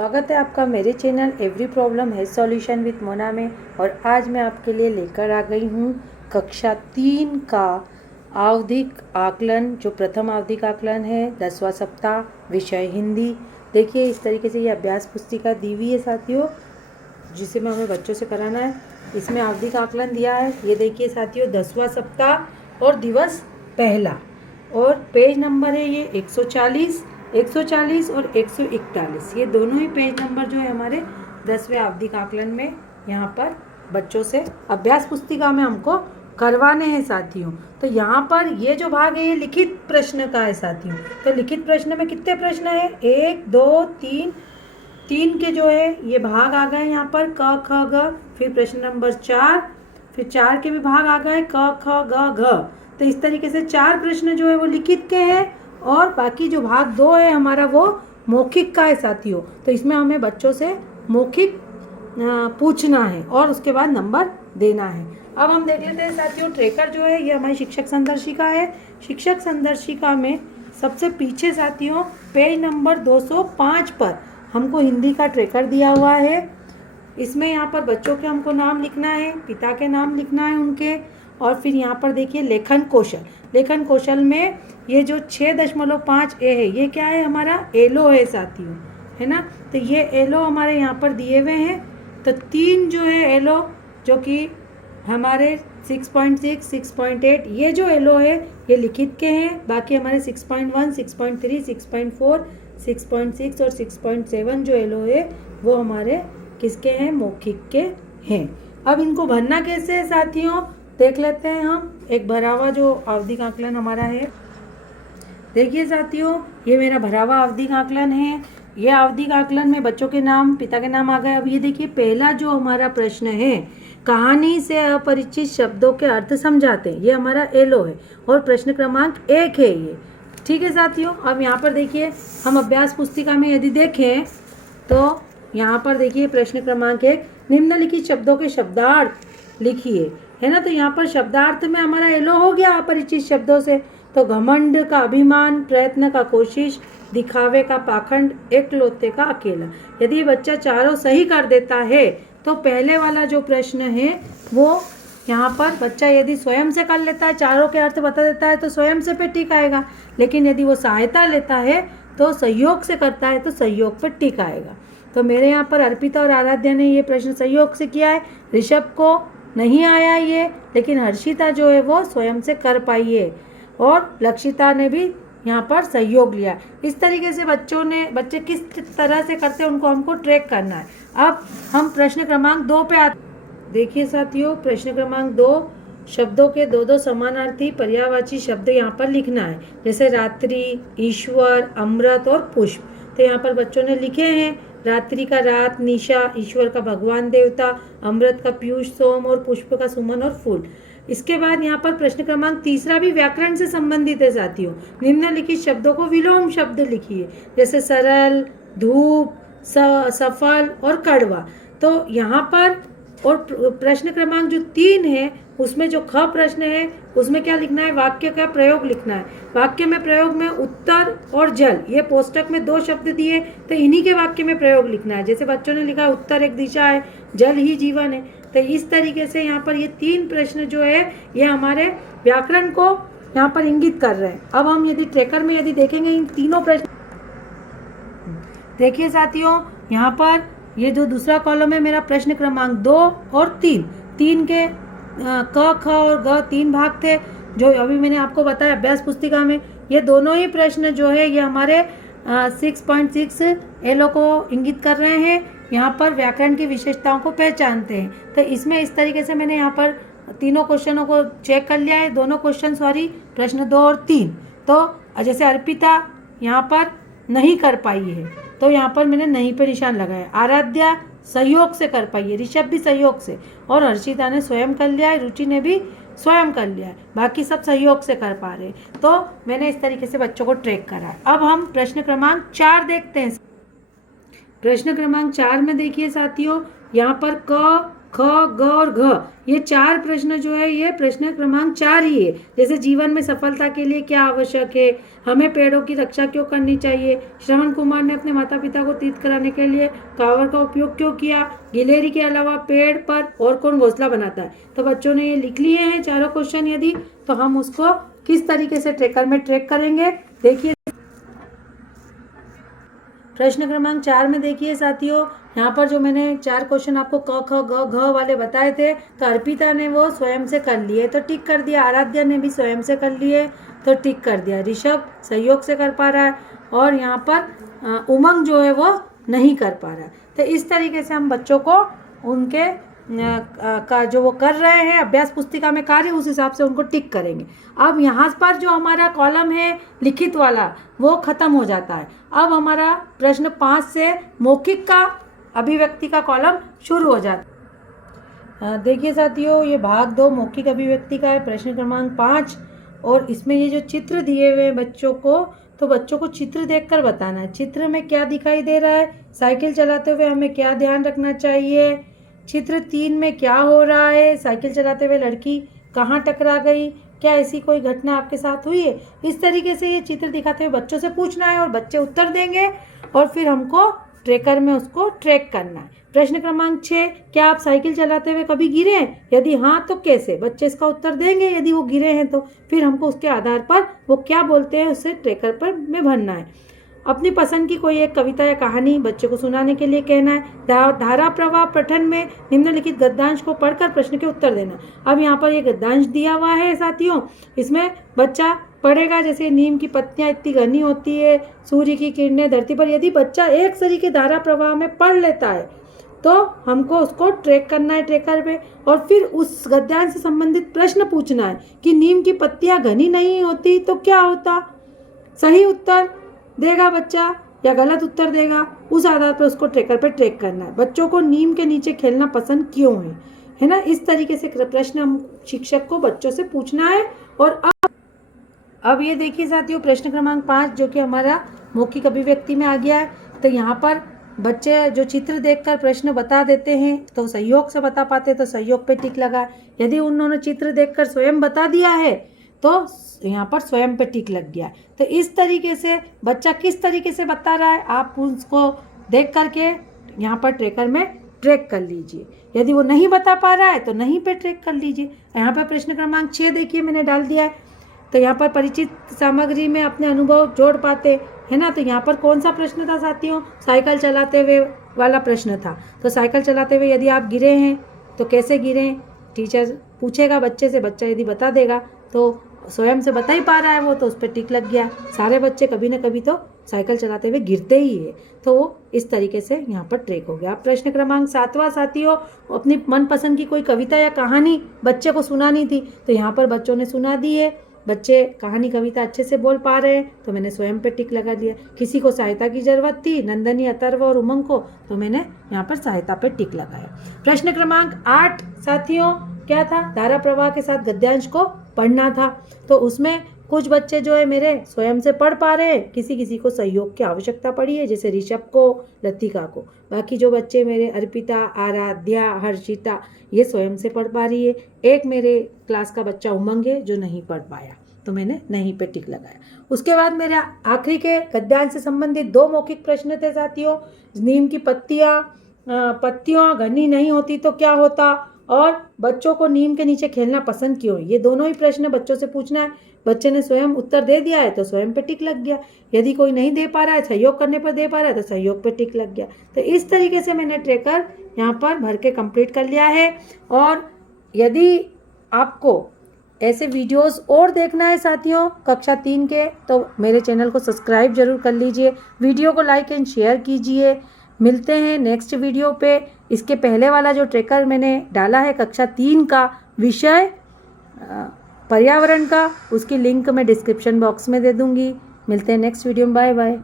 स्वागत है आपका मेरे चैनल एवरी प्रॉब्लम है सॉल्यूशन विद मोना में। और आज मैं आपके लिए लेकर आ गई हूँ कक्षा 3 का आवधिक आकलन, जो प्रथम आवधिक आकलन है, 10वां सप्ताह, विषय हिंदी। देखिए इस तरीके से ये अभ्यास पुस्तिका दी हुई है साथियों, जिसे मैं हमें बच्चों से कराना है। इसमें आवधिक आकलन दिया है, ये देखिए साथियों, 10वां सप्ताह और दिवस पहला, और पेज नंबर है ये 140 और 141। ये दोनों ही पेज नंबर जो है हमारे 10वें आवधिक आकलन में यहाँ पर बच्चों से अभ्यास पुस्तिका में हमको करवाने हैं साथियों। तो यहाँ पर ये जो भाग है ये लिखित प्रश्न का है साथियों। तो लिखित प्रश्न में कितने प्रश्न है? 1 2 3 के जो है ये भाग आ गए यहाँ पर, क ख ग। फिर प्रश्न नंबर 4, फिर 4 के भी भाग आ गए, क ख ग घ। तो इस तरीके से 4 प्रश्न जो है वो लिखित के हैं, और बाकी जो भाग 2 है हमारा वो मौखिक का है साथियों। तो इसमें हमें बच्चों से मौखिक पूछना है और उसके बाद नंबर देना है। अब हम देख लेते हैं साथियों, ट्रेकर जो है ये हमारी शिक्षक संदर्शिका है। शिक्षक संदर्शिका में सबसे पीछे साथियों पेज नंबर 205 पर हमको हिंदी का ट्रेकर दिया हुआ है। इसमें यहाँ पर बच्चों के हमको नाम लिखना है, पिता के नाम लिखना है उनके, और फिर यहाँ पर देखिए लेखन कौशल। लेखन कौशल में ये जो 6.5 ए है, ये क्या है? हमारा एलो है साथियों, है ना। तो ये एलो हमारे यहाँ पर दिए हुए हैं। तो 3 जो है एलो, जो कि हमारे 6.6, 6.8, ये जो एलो है ये लिखित के हैं। बाकी हमारे 6.1, 6.3, 6.4, 6.6 और 6.7 जो एलो है वो हमारे किसके हैं? मौखिक के हैं। अब इनको भरना कैसे है साथियों, देख लेते हैं हम। एक भरा हुआ जो आवधिक आकलन हमारा है, देखिए साथियों, ये मेरा भरा हुआ आवधिक आकलन है। ये आवधिक आकलन में बच्चों के नाम, पिता के नाम आ गए। अब ये देखिए पहला जो हमारा प्रश्न है, कहानी से अपरिचित शब्दों के अर्थ समझाते हैं, ये हमारा एलो है, और प्रश्न क्रमांक 1 है ये। ठीक है साथियों। अब यहाँ पर देखिए हम अभ्यास पुस्तिका में यदि देखें तो यहाँ पर देखिए प्रश्न क्रमांक 1, निम्नलिखित शब्दों के शब्दार्थ लिखिए, है ना। तो यहाँ पर शब्दार्थ में हमारा एलो हो गया अपरिचित शब्दों से। तो घमंड का अभिमान, प्रयत्न का कोशिश, दिखावे का पाखंड, एकलौते का अकेला। यदि बच्चा चारों सही कर देता है तो पहले वाला जो प्रश्न है वो यहाँ पर बच्चा यदि स्वयं से कर लेता है, चारों के अर्थ बता देता है, तो स्वयं से पे टिक आएगा। लेकिन यदि वो सहायता लेता है तो सहयोग से करता है तो सहयोग पे टिक आएगा। तो मेरे यहाँ पर अर्पिता और आराध्या ने ये प्रश्न सहयोग से किया है। ऋषभ को नहीं आया ये, लेकिन हर्षिता जो है वो स्वयं से कर पाई है, और लक्षिता ने भी यहाँ पर सहयोग लिया। इस तरीके से बच्चे किस तरह से करते हैं उनको हमको ट्रैक करना है। अब हम प्रश्न क्रमांक 2 पे आते। देखिए साथियों, प्रश्न क्रमांक 2, शब्दों के 2 समानार्थी पर्यायवाची शब्द यहाँ पर लिखना है, जैसे रात्रि, ईश्वर, अमृत और पुष्प। तो यहाँ पर बच्चों ने लिखे हैं, रात्रि का रात, निशा, ईश्वर का भगवान देवता, अमृत का पीयूष सोम, और पुष्प का सुमन और फूल। इसके बाद यहाँ पर प्रश्न क्रमांक 3 भी व्याकरण से संबंधित है साथियों। निम्नलिखित शब्दों को विलोम शब्द लिखिए, जैसे सरल, धूप, सफल और कड़वा। तो यहाँ पर और प्रश्न क्रमांक जो 3 है उसमें जो ख प्रश्न है उसमें क्या लिखना है? वाक्य का प्रयोग लिखना है। वाक्य में प्रयोग में उत्तर और जल, ये पोस्टक में 2 शब्द दिए, तो इन्हीं के वाक्य में प्रयोग लिखना है। जैसे बच्चों ने लिखा उत्तर एक दिशा है, जल ही जीवन है। तो इस तरीके से यहाँ पर ये 3 प्रश्न जो है ये हमारे व्याकरण को यहाँ पर इंगित कर रहे हैं। अब हम यदि ट्रेकर में यदि देखेंगे इन तीनों प्रश्न, देखिए साथियों, यहाँ पर ये जो दूसरा कॉलम है मेरा, प्रश्न क्रमांक 2 और 3 के क ख और ग 3 भाग थे, जो अभी मैंने आपको बताया अभ्यास पुस्तिका में। ये दोनों ही प्रश्न जो है ये हमारे 6.6 एलो को इंगित कर रहे हैं। यहाँ पर व्याकरण की विशेषताओं को पहचानते हैं। तो इसमें इस तरीके से मैंने यहाँ पर तीनों क्वेश्चनों को चेक कर लिया है, दोनों क्वेश्चन प्रश्न 2 और 3। तो जैसे अर्पिता यहाँ पर नहीं कर पाई है तो यहाँ पर मैंने नहीं पे निशान लगाया। आराध्या सहयोग से कर पाई है, ऋषभ भी सहयोग से, और हर्षिता ने स्वयं कर लिया है, रुचि ने भी स्वयं कर लिया है, बाकी सब सहयोग से कर पा रहे हैं। तो मैंने इस तरीके से बच्चों को ट्रैक करा। अब हम प्रश्न क्रमांक 4 देखते हैं। प्रश्न क्रमांक 4 में देखिए साथियों, यहाँ पर क ख, ग और घ, ये 4 प्रश्न जो है ये प्रश्न क्रमांक 4 ही है। जैसे जीवन में सफलता के लिए क्या आवश्यक है, हमें पेड़ों की रक्षा क्यों करनी चाहिए, श्रवण कुमार ने अपने माता पिता को तीर्थ कराने के लिए कांवड़ का उपयोग क्यों किया, गिलहरी के अलावा पेड़ पर और कौन घोंसला बनाता है। तो बच्चों ने ये लिख लिए हैं चारों क्वेश्चन। यदि तो हम उसको किस तरीके से ट्रेकर में ट्रैक करेंगे, देखिए प्रश्न क्रमांक 4 में देखिए साथियों, यहाँ पर जो मैंने 4 क्वेश्चन आपको क, ख, ग, घ वाले बताए थे, तो अर्पिता ने वो स्वयं से कर लिए तो टिक कर दिया, आराध्या ने भी स्वयं से कर लिए तो टिक कर दिया, ऋषभ सहयोग से कर पा रहा है, और यहाँ पर उमंग जो है वो नहीं कर पा रहा है। तो इस तरीके से हम बच्चों को उनके का जो वो कर रहे हैं अभ्यास पुस्तिका में कार्य, उस हिसाब से उनको टिक करेंगे। अब यहाँ पर जो हमारा कॉलम है लिखित वाला वो खत्म हो जाता है। अब हमारा प्रश्न 5 से मौखिक का अभिव्यक्ति का कॉलम शुरू हो जाता है। देखिए साथियों, ये भाग 2 मौखिक अभिव्यक्ति का है, प्रश्न क्रमांक 5। और इसमें ये जो चित्र दिए हुए हैं बच्चों को, तो बच्चों को चित्र देखकर बताना है चित्र में क्या दिखाई दे रहा है, साइकिल चलाते हुए हमें क्या ध्यान रखना चाहिए, चित्र 3 में क्या हो रहा है, साइकिल चलाते हुए लड़की कहाँ टकरा गई, क्या ऐसी कोई घटना आपके साथ हुई है। इस तरीके से ये चित्र दिखाते हुए बच्चों से पूछना है और बच्चे उत्तर देंगे और फिर हमको ट्रेकर में उसको ट्रैक करना है। प्रश्न क्रमांक 6, क्या आप साइकिल चलाते हुए कभी गिरे हैं, यदि हाँ तो कैसे। बच्चे इसका उत्तर देंगे, यदि वो गिरे हैं तो फिर हमको उसके आधार पर वो क्या बोलते हैं उसे ट्रेकर पर में भरना है। अपनी पसंद की कोई एक कविता या कहानी बच्चे को सुनाने के लिए कहना है। धारा प्रवाह पठन में निम्नलिखित गद्यांश को पढ़कर प्रश्न के उत्तर देना। अब यहाँ पर ये गद्यांश दिया हुआ है साथियों, इसमें बच्चा पढ़ेगा जैसे नीम की पत्तियां इतनी घनी होती है, सूर्य की किरणें धरती पर। यदि बच्चा एक तरीके धारा प्रवाह में पढ़ लेता है तो हमको उसको ट्रैक करना है ट्रेकर पे, और फिर उस गद्यांश से संबंधित प्रश्न पूछना है कि नीम की पत्तियां घनी नहीं होती तो क्या होता। सही उत्तर देगा बच्चा या गलत उत्तर देगा, उस आधार पर उसको ट्रेकर पर ट्रैक करना है। बच्चों को नीम के नीचे खेलना पसंद क्यों है ना। इस तरीके से प्रश्न हम शिक्षक को बच्चों से पूछना है। और अब ये देखिए साथियों, प्रश्न क्रमांक 5 जो कि हमारा मौखिक अभिव्यक्ति में आ गया है। तो यहाँ पर बच्चे जो चित्र देखकर प्रश्न बता देते हैं तो सहयोग से बता पाते तो सहयोग पे टिक लगा। यदि उन्होंने चित्र देखकर स्वयं बता दिया है तो यहाँ पर स्वयं पे टिक लग गया। तो इस तरीके से बच्चा किस तरीके से बता रहा है आप उसको देख करके यहाँ पर ट्रेकर में ट्रैक कर लीजिए। यदि वो नहीं बता पा रहा है तो नहीं पे ट्रैक कर लीजिए। यहाँ पर प्रश्न क्रमांक 6 देखिए मैंने डाल दिया है। तो यहाँ पर परिचित सामग्री में अपने अनुभव जोड़ पाते है ना। तो यहाँ पर कौन सा प्रश्न था साथियों, साइकिल चलाते हुए वाला प्रश्न था। तो साइकिल चलाते हुए यदि आप गिरे हैं तो कैसे गिरे, टीचर पूछेगा बच्चे से, बच्चा यदि बता देगा तो स्वयं से बता ही पा रहा है वो तो उस पर टिक लग गया। सारे बच्चे कभी ना कभी तो साइकिल चलाते हुए गिरते ही है, तो वो इस तरीके से यहाँ पर ट्रैक हो गया। प्रश्न क्रमांक 7वां साथियों, अपनी मनपसंद की कोई कविता या कहानी बच्चे को सुनानी थी। तो यहाँ पर बच्चों ने सुना दी है, बच्चे कहानी कविता अच्छे से बोल पा रहे हैं तो मैंने स्वयं पे टिक लगा दिया। किसी को सहायता की जरूरत थी, नंदनी, अथर्व और उमंग को, तो मैंने यहाँ पर सहायता पे टिक लगाया। प्रश्न क्रमांक 8 साथियों क्या था, धारा प्रवाह के साथ गद्यांश को पढ़ना था। तो उसमें कुछ बच्चे जो है मेरे स्वयं से पढ़ पा रहे हैं, किसी किसी को सहयोग की आवश्यकता पड़ी है जैसे ऋषभ को, लतिका को। बाकी जो बच्चे मेरे अर्पिता, आराध्या, हर्षिता ये स्वयं से पढ़ पा रही है। एक मेरे क्लास का बच्चा उमंग है जो नहीं पढ़ पाया तो मैंने नहीं पे टिक लगाया। उसके बाद मेरे आखिरी के गद्यांश से संबंधित 2 मौखिक प्रश्न थे साथियों। नीम की पत्तियां घनी नहीं होती तो क्या होता, और बच्चों को नीम के नीचे खेलना पसंद क्यों है। ये दोनों ही प्रश्न बच्चों से पूछना है। बच्चे ने स्वयं उत्तर दे दिया है तो स्वयं पे टिक लग गया। यदि कोई नहीं दे पा रहा है, सहयोग करने पर दे पा रहा है तो सहयोग पे टिक लग गया। तो इस तरीके से मैंने ट्रेकर यहाँ पर भर के कंप्लीट कर लिया है। और यदि आपको ऐसे वीडियोस और देखना है साथियों कक्षा 3 के, तो मेरे चैनल को सब्सक्राइब जरूर कर लीजिए, वीडियो को लाइक एंड शेयर कीजिए। मिलते हैं नेक्स्ट वीडियो पे। इसके पहले वाला जो ट्रेकर मैंने डाला है कक्षा 3 का विषय पर्यावरण का, उसकी लिंक मैं डिस्क्रिप्शन बॉक्स में दे दूंगी। मिलते हैं नेक्स्ट वीडियो में, बाय बाय।